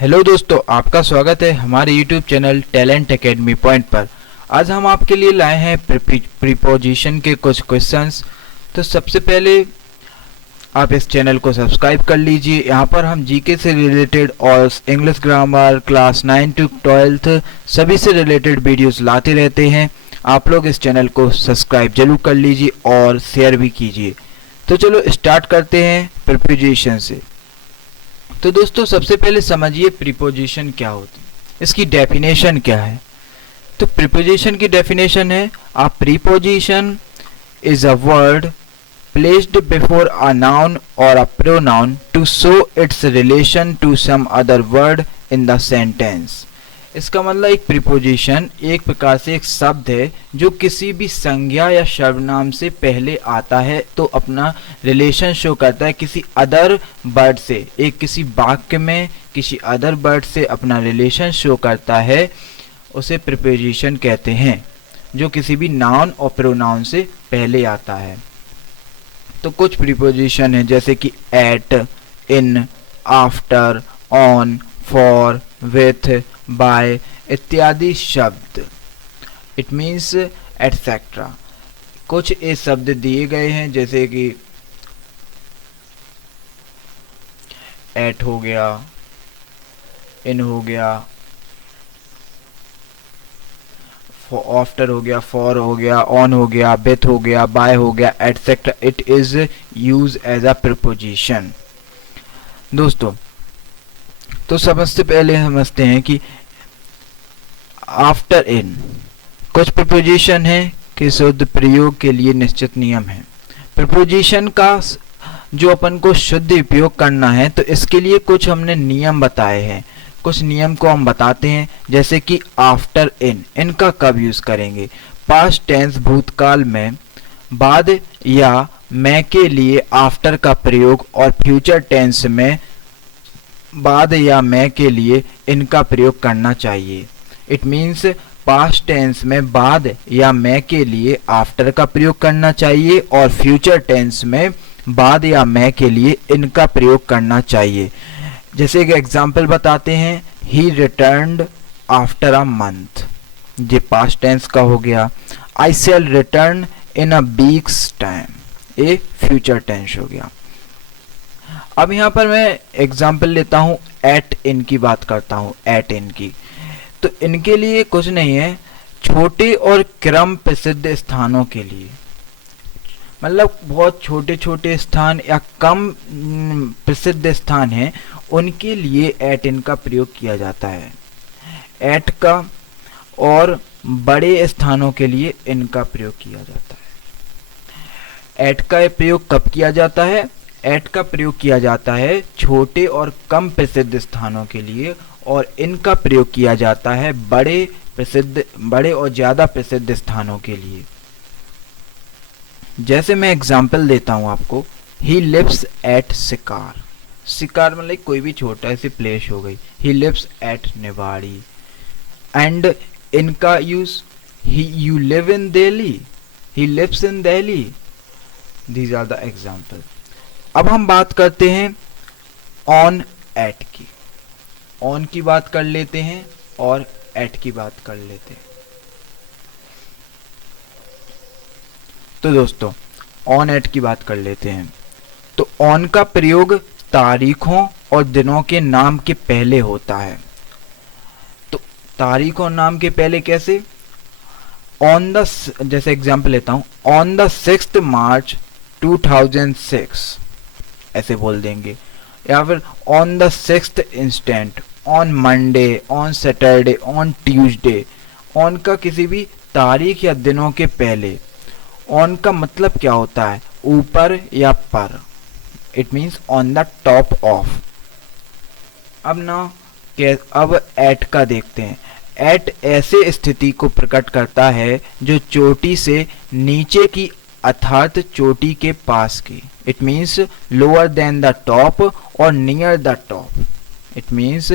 Hello दोस्तों, आपका स्वागत है हमारे YouTube channel talent academy point पर। आज हम आपके लिए लाए हैं प्रीपोजिशन के कुछ क्वेश्चंस। तो सबसे पहले आप इस चैनल को सब्सक्राइब कर लीजिए। यहाँ पर हम जीके से रिलेटेड और इंग्लिश ग्रामर क्लास 9 to 12 सभी से रिलेटेड वीडियोस लाते रहते हैं। आप लोग इस चैनल को सब्सक्राइब जरूर कर लीजिए और शेयर भी कीजिए। तो चलो स्टार्ट करते हैं प्रीपोजिशन से। तो दोस्तों सबसे पहले समझिए प्रीपोजिशन क्या होती है, इसकी डेफिनेशन क्या है। तो प्रीपोजिशन की डेफिनेशन है अ preposition is a word placed before a noun or a pronoun to show its relation to some other word in the sentence। इसका मतलब एक प्रीपोजिशन एक प्रकार से एक शब्द है जो किसी भी संज्ञा या सर्वनाम से पहले आता है, तो अपना रिलेशन शो करता है किसी अदर वर्ड से। एक किसी वाक्य में किसी अदर वर्ड से अपना रिलेशन शो करता है, उसे प्रीपोजिशन कहते हैं, जो किसी भी नाउन और प्रोनाउन से पहले आता है। तो कुछ प्रीपोजिशन है जैसे कि at, in, after, on, for, with, by इत्यादि शब्द। It means etcetera. कुछ ये शब्द दिए गए हैं जैसे कि एट हो गया, इन हो गया, आफ्टर हो गया, फॉर हो गया, ऑन हो गया, विथ हो गया, बाय हो गया etcetera. It is use as a preposition. दोस्तों तो सबसे पहले समझते हैं कि आफ्टर इन कुछ प्रीपोजिशन है कि शुद्ध प्रयोग के लिए निश्चित नियम है। प्रीपोजिशन का जो अपन को शुद्ध उपयोग करना है तो इसके लिए कुछ हमने नियम बताए हैं। कुछ नियम को हम बताते हैं जैसे कि आफ्टर इन, इनका कब यूज करेंगे। पास्ट टेंस भूतकाल में बाद या मैं के लिए आफ्टर का प्रयोग और फ्यूचर टेंस में बाद या मैं के लिए इनका प्रयोग करना चाहिए। इट मीन्स पास्ट टेंस में बाद या मैं के लिए आफ्टर का प्रयोग करना चाहिए और फ्यूचर टेंस में बाद या मैं के लिए इनका प्रयोग करना चाहिए। जैसे कि एग्जाम्पल बताते हैं, ही रिटर्न्ड आफ्टर अ मंथ, ये पास्ट टेंस का हो गया। आई शैल रिटर्न इन अ वीक्स टाइम, ये फ्यूचर टेंस हो गया। अब यहाँ पर मैं एग्जाम्पल लेता हूँ, एट इन की बात करता हूँ। एट इन की तो इनके लिए कुछ नहीं है, छोटे और क्रम प्रसिद्ध स्थानों के लिए, मतलब बहुत छोटे छोटे स्थान या कम प्रसिद्ध स्थान हैं, उनके लिए एट इन का प्रयोग किया जाता है। एट का और बड़े स्थानों के लिए इनका प्रयोग किया जाता है। एट का प्रयोग कब किया जाता है? एट का प्रयोग किया जाता है छोटे और कम प्रसिद्ध स्थानों के लिए, और इनका प्रयोग किया जाता है बड़े और ज्यादा प्रसिद्ध स्थानों के लिए। जैसे मैं एग्जाम्पल देता हूं आपको, ही लिव्स एट शिकार। शिकार मतलब कोई भी छोटा सी प्लेस हो गई। He lives at Niwari. And इनका use, you live in Delhi, he lives in Delhi. These are the example. अब हम बात करते हैं ऑन एट की। ऑन की बात कर लेते हैं और एट की बात कर लेते हैं। तो दोस्तों ऑन एट की बात कर लेते हैं। तो ऑन का प्रयोग तारीखों और दिनों के नाम के पहले होता है। तो तारीख और नाम के पहले कैसे? ऑन द, जैसे एग्जांपल लेता हूं, ऑन द 6th March 2006 ऐसे बोल देंगे, या फिर on the 6th instant, on Monday, on Saturday, on Tuesday. On का किसी भी तारीख या दिनों के पहले। ऑन का मतलब क्या होता है? ऊपर या पर। It means on the top of. अब एट का देखते हैं। एट ऐसे स्थिति को प्रकट करता है जो चोटी से नीचे की अर्थात चोटी के पास की। It means lower than the top और near the top. It means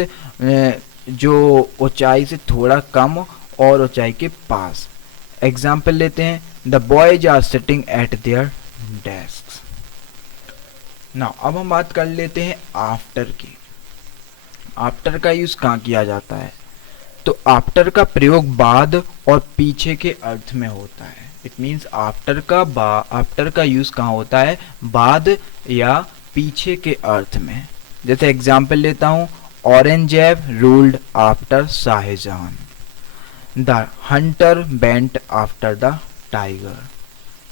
जो ऊंचाई से थोड़ा कम और ऊंचाई के पास। एग्जाम्पल लेते हैं, the boys are sitting at their desk. Now अब हम बात कर लेते हैं आफ्टर की। आफ्टर का यूज कहाँ किया जाता है? तो आफ्टर का प्रयोग बाद और पीछे के अर्थ में होता है। इट मीन्स आफ्टर का यूज कहाँ होता है? बाद या पीछे के अर्थ में। जैसे एग्जाम्पल लेता हूँ, Aurangzeb ruled after Shahjahan, the hunter went after the tiger.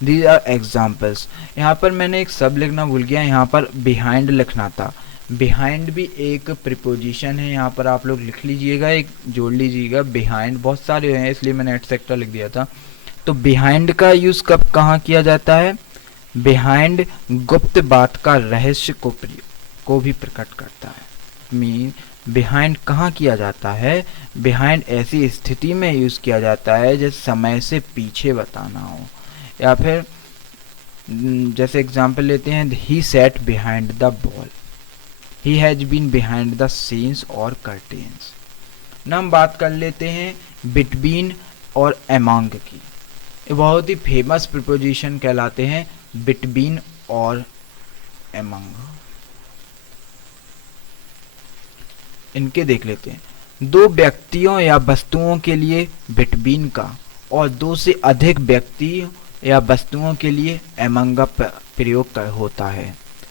These are examples. यहाँ पर मैंने एक सब लिखना भूल गया, यहाँ पर बिहाइंड लिखना था। बिहाइंड भी एक प्रिपोजिशन है, यहाँ पर आप लोग लिख लीजिएगा, एक जोड़ लीजिएगा। बिहाइंड बहुत सारे हैं इसलिए मैंने एटसेट्रा लिख दिया था। तो बिहाइंड का यूज कब कहाँ किया जाता है? बिहाइंड गुप्त बात का रहस्य को भी प्रकट करता है। मीन बिहाइंड कहाँ किया जाता है? बिहाइंड ऐसी स्थिति में यूज किया जाता है जैसे समय से पीछे बताना हो, या फिर जैसे एग्जाम्पल लेते हैं, he set behind the ball, he has been behind the scenes और कर्टेन्स। ना हम बात कर लेते हैं बिटवीन और एमंग की। ये बहुत ही फेमस प्रिपोजिशन कहलाते हैं, बिटवीन और एमंग। इनके देख लेते हैं। दो व्यक्तियों या वस्तुओं के लिए बिटवीन का और दो से अधिक व्यक्ति या वस्तुओं के लिए एमंग का प्रयोग होता है,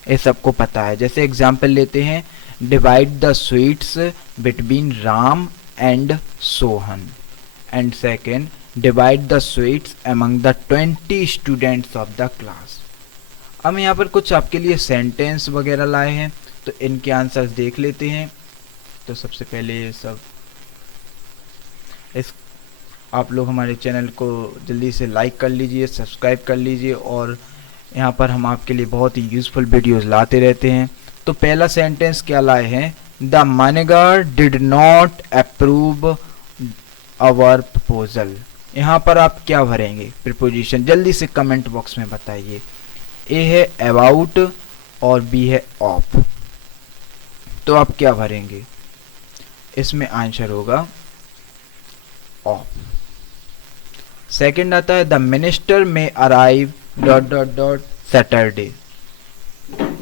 ये सबको पता है। जैसे एग्जाम्पल लेते हैं, divide the sweets between Ram and Sohan, and second, divide the sweets among the 20 students of the class. हम यहाँ पर कुछ आपके लिए सेंटेंस वगैरह लाए हैं, तो इनके आंसर्स देख लेते हैं। तो सबसे पहले ये सब आप लोग हमारे चैनल को जल्दी से लाइक कर लीजिए, सब्सक्राइब कर लीजिए, और यहाँ पर हम आपके लिए बहुत ही यूज़फुल वीडियोस लाते रहते हैं। तो पहला सेंटेंस क्या लाए हैं? The manager did not approve our proposal. यहाँ पर आप क्या भरेंगे? प्रीपोजिशन जल्दी से कमेंट बॉक्स में बताइए। ए है अबाउट और बी है ऑफ, तो आप क्या भरेंगे? इसमें आंसर होगा ऑफ। सेकंड आता है, the minister may arrive dot dot dot Saturday.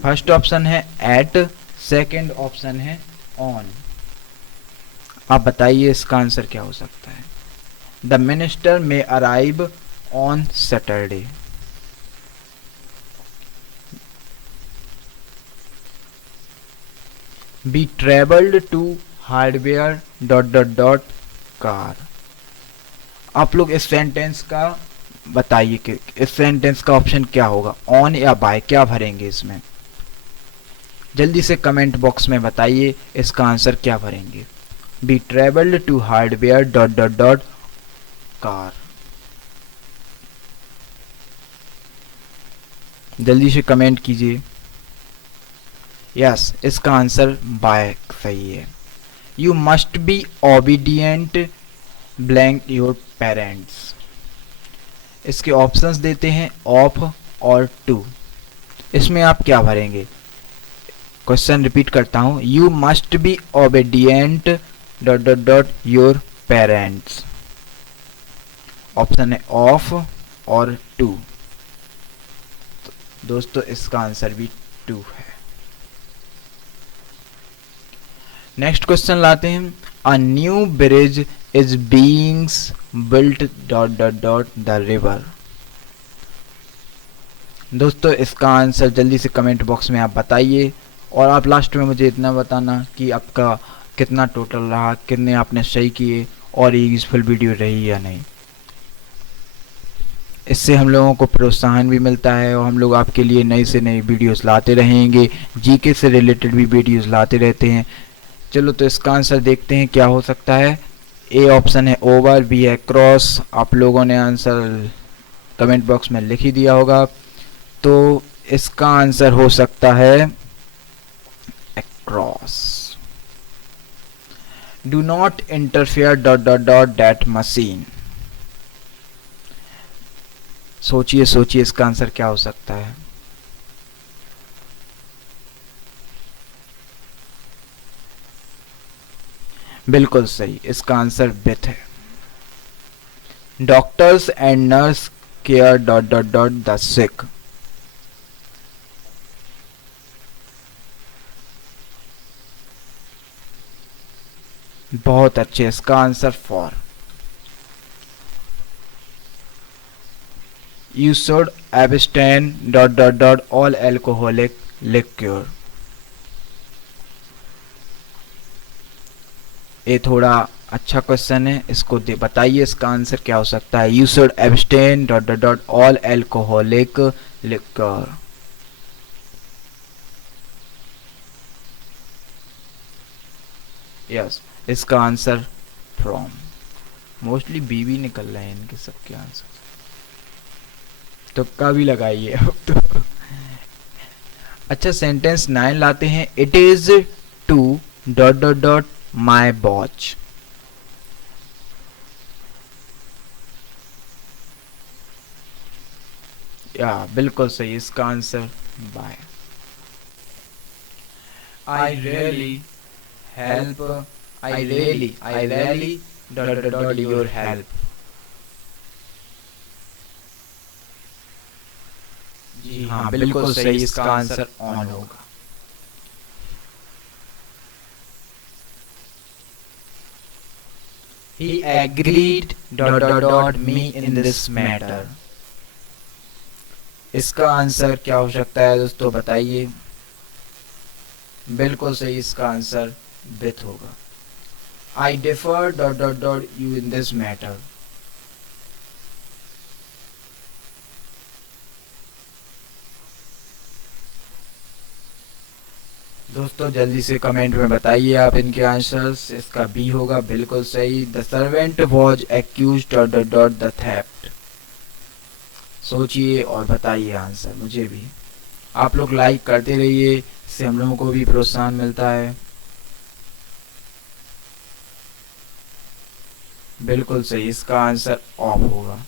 First option है एट, सेकंड ऑप्शन है ऑन। आप बताइए इसका आंसर क्या हो सकता है? The minister may arrive on Saturday. We travelled to Haridwar dot dot dot car. आप लोग इस सेंटेंस का बताइए कि इस सेंटेंस का ऑप्शन क्या होगा, ऑन या बाय, क्या भरेंगे इसमें? जल्दी से कमेंट बॉक्स में बताइए इसका आंसर क्या भरेंगे। We travelled to Haridwar dot dot dot car. जल्दी से कमेंट कीजिए। यस, इसका आंसर बाय सही है। You must be obedient blank your parents. इसके ऑप्शंस देते हैं ऑफ और टू। इसमें आप क्या भरेंगे? क्वेश्चन रिपीट करता हूं, you must be obedient dot dot dot your parents. Option है ऑफ और टू। दोस्तों इसका आंसर भी टू है। नेक्स्ट क्वेश्चन लाते हैं, a new bridge is being built dot dot dot the river. दोस्तों इसका आंसर जल्दी से कमेंट बॉक्स में आप बताइए, और आप लास्ट में मुझे इतना बताना कि आपका कितना टोटल रहा, कितने आपने सही किए, और ये यूजफुल वीडियो रही या नहीं। इससे हम लोगों को प्रोत्साहन भी मिलता है, और हम लोग आपके लिए नई से नई वीडियोस लाते रहेंगे, जीके से रिलेटेड भी वीडियोस लाते रहते हैं। चलो तो इसका आंसर देखते हैं क्या हो सकता है। ए ऑप्शन है ओवर, बी है क्रॉस। आप लोगों ने आंसर कमेंट बॉक्स में लिख ही दिया होगा, तो इसका आंसर हो सकता है cross. Do not interfere dot dot dot that machine. सोचिए सोचिए इसका आंसर क्या हो सकता है। बिल्कुल सही, इसका आंसर विथ है। Doctors and nurse care dot dot dot the sick. बहुत अच्छे, इसका answer for. You should abstain dot dot dot all alcoholic liquor. ये थोड़ा अच्छा क्वेश्चन है, इसको बताइए इसका आंसर क्या हो सकता है। You should abstain dot dot dot all alcoholic liquor. Yes, इसका आंसर फ्रॉम। मोस्टली बीवी निकल रहे हैं इनके सबके आंसर, तुक्का भी लगाइए अब तो। अच्छा, सेंटेंस 9 लाते हैं। It is to dot dot dot my watch. या बिल्कुल सही, इसका answer by. I really help, I really dot dot dot your help. जी हाँ, बिल्कुल सही, इसका आंसर ऑन होगा। He agreed dot dot dot me in this matter। इसका आंसर क्या हो सकता है दोस्तों, बताइए। बिल्कुल सही, इसका आंसर विथ होगा। I differ dot dot dot you in this matter। दोस्तों जल्दी से कमेंट में बताइए आप इनके आंसर्स। इसका बी होगा, बिल्कुल सही। The servant was accused dot dot dot the theft. सोचिए और बताइए आंसर मुझे भी। आप लोग लाइक करते रहिए, इससे हम लोगों को भी प्रोत्साहन मिलता है। बिल्कुल सही, इसका आंसर ऑफ होगा।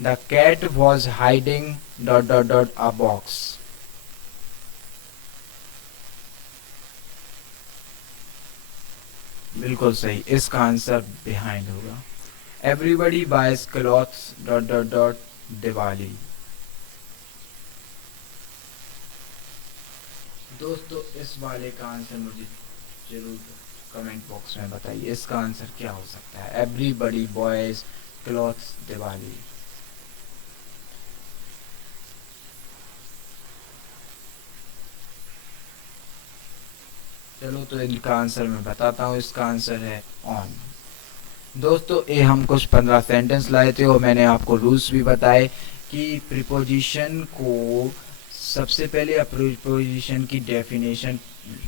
The cat was hiding dot dot dot a box. बिल्कुल सही, इसका आंसर बिहाइंड होगा। Everybody buys clothes dot dot dot Diwali. दोस्तों इस वाले का आंसर मुझे जरूर कमेंट बॉक्स में बताइए, इसका आंसर क्या हो सकता है। Everybody boys clothes Diwali. चलो तो इनका आंसर मैं बताता हूँ, इसका आंसर है ऑन। दोस्तों ये हम कुछ 15 सेंटेंस लाए थे और मैंने आपको रूल्स भी बताए कि प्रीपोजिशन को सबसे पहले आप प्रीपोजिशन की डेफिनेशन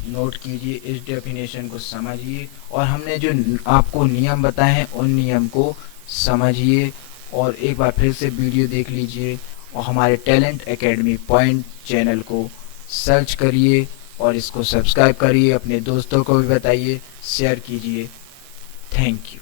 नोट कीजिए, इस डेफिनेशन को समझिए और हमने जो आपको नियम बताए हैं उन नियम को समझिए और एक बार फिर से वीडियो देख लीजिए और हमारे टैलेंट एकेडमी पॉइंट चैनल को सर्च करिए और इसको सब्सक्राइब करिए, अपने दोस्तों को भी बताइए, शेयर कीजिए। Thank you.